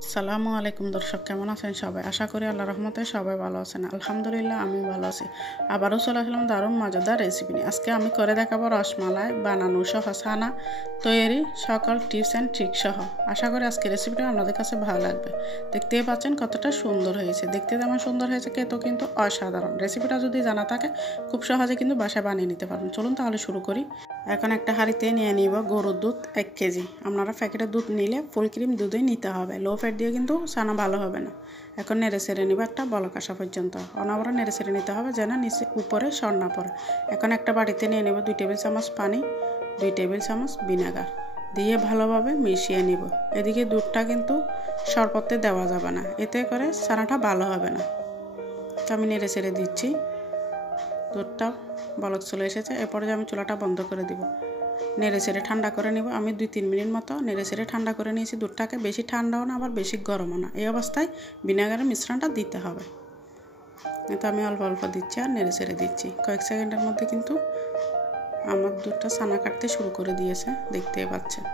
আসসালামু আলাইকুম দর্শক, কেমন আছেন সবাই? আশা করি আল্লাহর রহমতে সবাই ভালো আছেন। আলহামদুলিল্লাহ আমি ভালো আছি। আবারও চলে আসলাম দারুণ মজাদার রেসিপি নিয়ে। আজকে আমি করে দেখাবো রসমালাই বানানো সহ ছানা তৈরি সকল টিপস অ্যান্ড ট্রিক সহ। আশা করি আজকে রেসিপিটা আপনাদের কাছে ভালো লাগবে। দেখতেই পাচ্ছেন কতটা সুন্দর হয়েছে। দেখতে যেমন সুন্দর হয়েছে, খেতেও কিন্তু অসাধারণ। রেসিপিটা যদি জানা থাকে খুব সহজে কিন্তু বাসায় বানিয়ে নিতে পারবেন। চলুন তাহলে শুরু করি। এখন একটা হাঁড়িতে নিয়ে নিব গরুর দুধ 1 কেজি। আপনারা প্যাকেটের দুধ নিলে ফুল ক্রিম দুধই নিতে হবে। লো ফ্যাট দিয়ে কিন্তু ছানা ভালো হবে না। এখন নেড়ে ছেড়ে নিব একটা বলক আসা পর্যন্ত। অনবরত নেড়ে ছেড়ে নিতে হবে যেন নিচে উপরে সর না পড়ে। এখন একটা বাটিতে নিয়ে নেব 2 টেবিল চামচ পানি, 2 টেবিল চামচ ভিনেগার দিয়ে ভালোভাবে মিশিয়ে নিব। এদিকে দুধটা কিন্তু সরপতে দেওয়া যাবে না, এতে করে ছানাটা ভালো হবে না। তো আমি নেড়ে ছেড়ে দিচ্ছি। দুধটা বলক চলে এসেছে। এরপরে আমি চুলাটা বন্ধ করে দিব। নেড়ে ছেড়ে ঠান্ডা করে নেব। আমি 2-3 মিনিট মতো নেড়ে ছেড়ে ঠান্ডা করে নিয়েছি দুধটাকে। বেশি ঠান্ডাও না আবার বেশি গরমও না, এই অবস্থায় ভিনেগারের মিশ্রণটা দিতে হবে। তো আমি অল্প অল্প দিচ্ছি আর নেড়ে ছেড়ে দিচ্ছি। কয়েক সেকেন্ডের মধ্যে কিন্তু আমার দুধটা ছানা কাটতে শুরু করে দিয়েছে, দেখতেই পাচ্ছেন।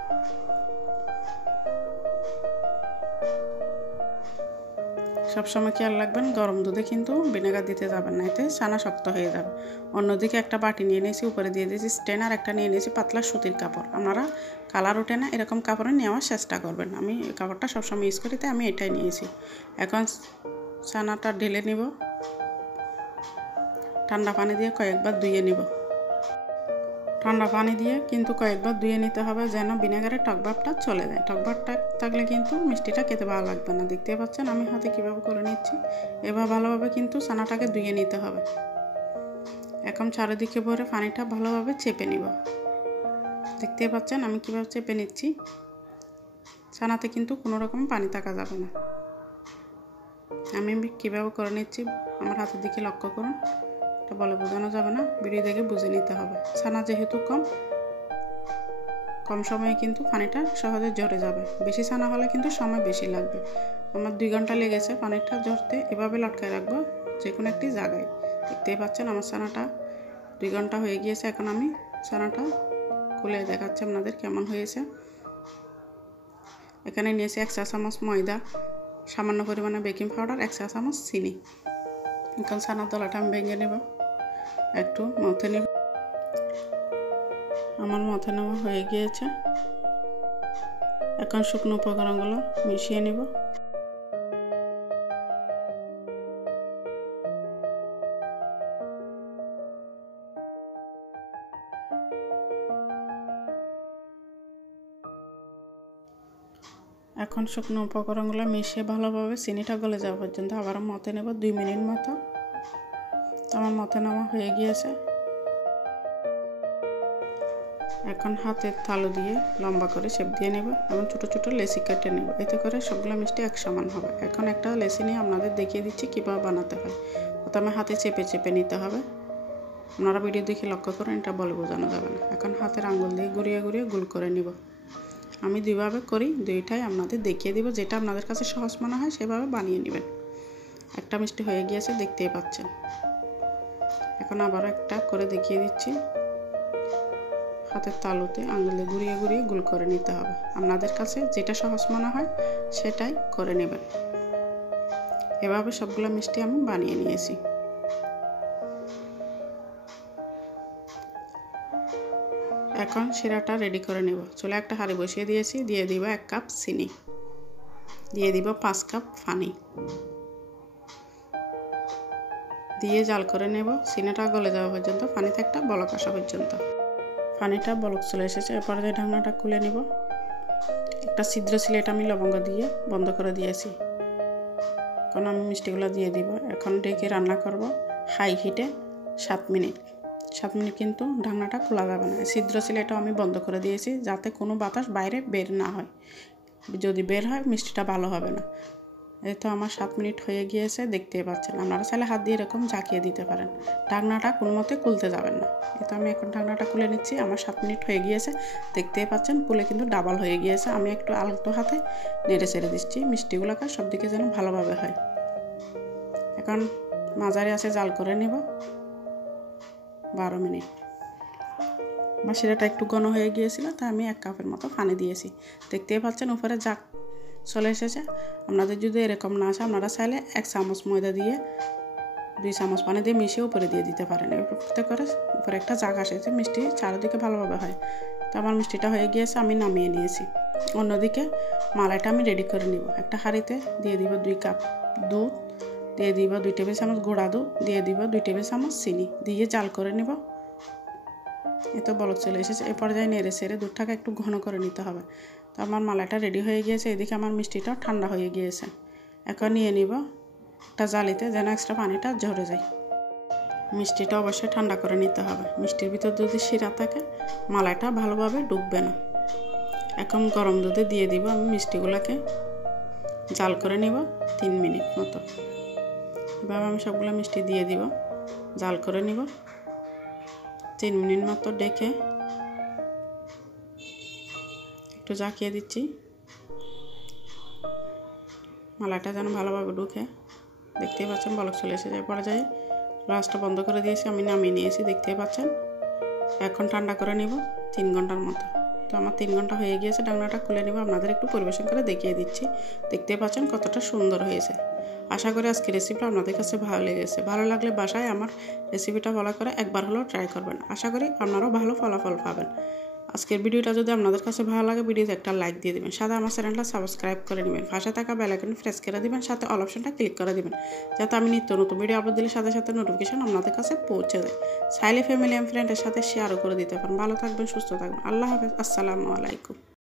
সবসময় খেয়াল রাখবেন গরম দুধে কিন্তু ভিনেগার দিতে যাবেন না, এতে ছানা শক্ত হয়ে যাবে। অন্যদিকে একটা বাটি নিয়ে নিয়েছি, উপরে দিয়ে দিয়েছি স্ট্রেনার, একটা নিয়ে নিয়েছি পাতলা সুতির কাপড়। আপনারা কালার ওঠে না এরকম কাপড়ে নেওয়ার চেষ্টা করবেন। আমি কাপড়টা সবসময় ইউজ করি, তাই আমি এটাই নিয়েছি। এখন ছানাটা ঢেলে নিব। ঠান্ডা পানি দিয়ে কয়েকবার ধুয়ে নিব। ঠান্ডা পানি দিয়ে কিন্তু কয়েকবার ধুয়ে নিতে হবে যেন ভিনেগারের টকভাবটা চলে যায়। টকভাবটা থাকলে কিন্তু মিষ্টিটা খেতে ভালো লাগবে না। দেখতে পাচ্ছেন আমি হাতে কীভাবে করে নিচ্ছি। এবার ভালোভাবে কিন্তু ছানাটাকে ধুয়ে নিতে হবে। এখন চারিদিকে ভরে পানিটা ভালোভাবে চেপে নিব। দেখতে পাচ্ছেন আমি কীভাবে চেপে নিচ্ছি। ছানাতে কিন্তু কোনো রকম পানি থাকা যাবে না। আমি কীভাবে করে নিচ্ছি আমার হাতের দিকে লক্ষ্য করুন। এটা বলে বোঝানো যাবে না, ভিডিও দেখে বুঝে নিতে হবে। ছানা যেহেতু কম সময়ে কিন্তু পানিটা সহজে ঝরে যাবে। বেশি ছানা হলে কিন্তু সময় বেশি লাগবে। আমার 2 ঘন্টা লেগেছে পানিটা ঝরতে। এভাবে লটকায় রাখবো যে কোনো একটি জায়গায়। দেখতেই পাচ্ছেন আমার ছানাটা 2 ঘন্টা হয়ে গিয়েছে। এখন আমি ছানাটা খুলে দেখাচ্ছি আপনাদের কেমন হয়েছে। এখানে নিয়েছি 1 চা চামচ ময়দা, সামান্য পরিমাণে বেকিং পাউডার, 1 চা চামচ চিনি। এখন ছানার দলাটা আমি ভেঙে নেব, একটু মথে নেব। আমার মথে নেওয়া হয়ে গিয়েছে। এখন শুকনো উপকরণগুলো মিশিয়ে নেব। এখন শুকনো উপকরণগুলো মিশিয়ে ভালোভাবে চিনিটা গলে যাওয়া পর্যন্ত আবার মথে নেব 2 মিনিট মতো। আমার মথে নেওয়া হয়ে গিয়েছে। এখন হাতের তালু দিয়ে লম্বা করে শেপ দিয়ে নেব এবং ছোটো ছোটো লেচি কেটে নেব। এতে করে সবগুলো মিষ্টি এক সমান হবে। এখন একটা লেচি নিয়ে আপনাদের দেখিয়ে দিচ্ছি কীভাবে বানাতে হয়। প্রথমে হাতে চেপে চেপে নিতে হবে। আপনারা ভিডিও দেখে লক্ষ্য করেন, এটা বলে বোঝানো যাবে না। এখন হাতের আঙুল দিয়ে ঘুরিয়ে ঘুরিয়ে গোল করে নিব। আমি দুইভাবে করি, দুইটাই আপনাদের দেখিয়ে দিব। যেটা আপনাদের কাছে সহজ মনে হয় সেভাবে বানিয়ে নেবেন। একটা মিষ্টি হয়ে গিয়েছে, দেখতেই পাচ্ছেন। এখন আবারও একটা করে দেখিয়ে দিচ্ছি। হাতের তালুতে আঙুল দিয়ে ঘুরিয়ে ঘুরিয়ে গোল করে নিতে হবে। আপনাদের কাছে যেটা সহজ মনে হয় সেটাই করে নেবেন। এভাবে সবগুলো মিষ্টি আমি বানিয়ে নিয়েছি। এখন শিরাটা রেডি করে নেব। চুলে একটা হাঁড়ি বসিয়ে দিয়েছি, দিয়ে দিব 1 কাপ চিনি, দিয়ে দিব 5 কাপ পানি, দিয়ে জাল করে নেব। চিনিটা গলে যাওয়া পর্যন্ত, পানিতে একটা বলক আসা পর্যন্ত। পানিটা বলক চলে এসেছে। এরপরে যে ঢাকনাটা খুলে নেব। একটা ছিদ্র ছিল, এটা আমি লবঙ্গ দিয়ে বন্ধ করে দিয়েছি। এখন আমি মিষ্টিগুলো দিয়ে দিব। এখন ঢেকে রান্না করব হাই হিটে 7 মিনিট। 7 মিনিট কিন্তু ঢাকনাটা খোলা যাবে না। ছিদ্র ছিল, এটাও আমি বন্ধ করে দিয়েছি যাতে কোনো বাতাস বাইরে বের না হয়। যদি বের হয় মিষ্টিটা ভালো হবে না। এই তো আমার 7 মিনিট হয়ে গিয়েছে, দেখতেই পাচ্ছেন। আপনারা চাইলে হাত দিয়ে এরকম ঝাঁকিয়ে দিতে পারেন। ঢাকনাটা কোনো মতে খুলতে যাবেন না। এই তো আমি এখন ঢাকনাটা খুলে নিচ্ছি। আমার 7 মিনিট হয়ে গিয়েছে, দেখতেই পাচ্ছেন। ফুলে কিন্তু ডাবল হয়ে গিয়েছে। আমি একটু আলতো হাতে নেড়ে ছেড়ে দিচ্ছি মিষ্টিগুলোকে সব দিকে যেন ভালোভাবে হয়। এখন মাঝারি আছে জাল করে নেব 12 মিনিট। আমার শিরাটা একটু ঘন হয়ে গিয়েছিল, তাই আমি 1 কাপের মতো পানি দিয়েছি। দেখতেই পাচ্ছেন উপরে চলে এসেছে। আপনাদের যদি এরকম না আসে আপনারা চাইলে 1 চামচ ময়দা দিয়ে 2 চামচ পানি দিয়ে মিশিয়ে উপরে দিয়ে দিতে পারেন। এতে করে উপরে একটা জাগ আসে যে মিষ্টি চারিদিকে ভালোভাবে হয়। তো আমার মিষ্টিটা হয়ে গিয়েছে, আমি নামিয়ে নিয়েছি। অন্যদিকে মালাইটা আমি রেডি করে নিব। একটা হাঁড়িতে দিয়ে দিব 2 কাপ দুধ, দিয়ে দিব 2 টেবিল চামচ গুঁড়া দুধ, দিয়ে দিব 2 টেবিল চামচ চিনি দিয়ে জাল করে নিব। এতো বলক চলে এসেছে। এই পর্যায়ে নেড়ে ছেড়ে দুধটাকে একটু ঘন করে নিতে হবে। তো আমার মালাইটা রেডি হয়ে গিয়েছে। এদিকে আমার মিষ্টিটাও ঠান্ডা হয়ে গিয়েছে। এখন নিয়ে নিব একটা জালিতে, যেন এক্সট্রা পানিটা ঝরে যায়। মিষ্টিটা অবশ্যই ঠান্ডা করে নিতে হবে। মিষ্টির ভিতর যদি শিরা থাকে মালাইটা ভালোভাবে ডুববে না। এখন গরম দুধে দিয়ে দিব আমি মিষ্টিগুলোকে, জাল করে নিব 3 মিনিট মতো। এভাবে আমি সবগুলো মিষ্টি দিয়ে দিব, জাল করে নিব 3 মিনিট মতো। ডেকে একটু জাকিয়ে দিচ্ছি, মালাইটা যেন ভালোভাবে ঢুকে। দেখতেই পাচ্ছেন বলক চলে এসেছে। পরে যাই গ্যাসটা বন্ধ করে দিয়েছি, আমি নামিয়ে নিয়েছি, দেখতেই পাচ্ছেন। এখন ঠান্ডা করে নিব 3 ঘন্টার মতো। তো আমার 3 ঘন্টা হয়ে গিয়েছে। ঢাকনাটা খুলে নিব, আপনাদের একটু পরিবেশন করে দেখিয়ে দিচ্ছি। দেখতেই পাচ্ছেন কতটা সুন্দর হয়েছে। আশা করি আজকের রেসিপিটা আপনাদের কাছে ভালো লেগেছে। ভালো লাগলে বাসায় আমার রেসিপিটা ফলো করে একবার হলেও ট্রাই করবেন। আশা করি আপনারাও ভালো ফলাফল পাবেন। আজকের ভিডিওটা যদি আপনাদের কাছে ভালো লাগে ভিডিওতে একটা লাইক দিয়ে দিবেন, সাথে আমার চ্যানেলটা সাবস্ক্রাইব করে নেবেন, পাশে থাকা বেল আইকন প্রেস করে দিবেন, সাথে অল অপশনটা ক্লিক করে দিবেন, যাতে আমি নিত্য নতুন ভিডিও আপলোড দিলে সাথে সাথে নোটিফিকেশন আপনাদের কাছে পৌঁছে যায়। চাইলে ফ্যামিলি এন্ড ফ্রেন্ডের সাথে শেয়ারও করে দিতে পারেন। ভালো থাকবেন, সুস্থ থাকবেন। আল্লাহ হাফেজ। আসসালামু আলাইকুম।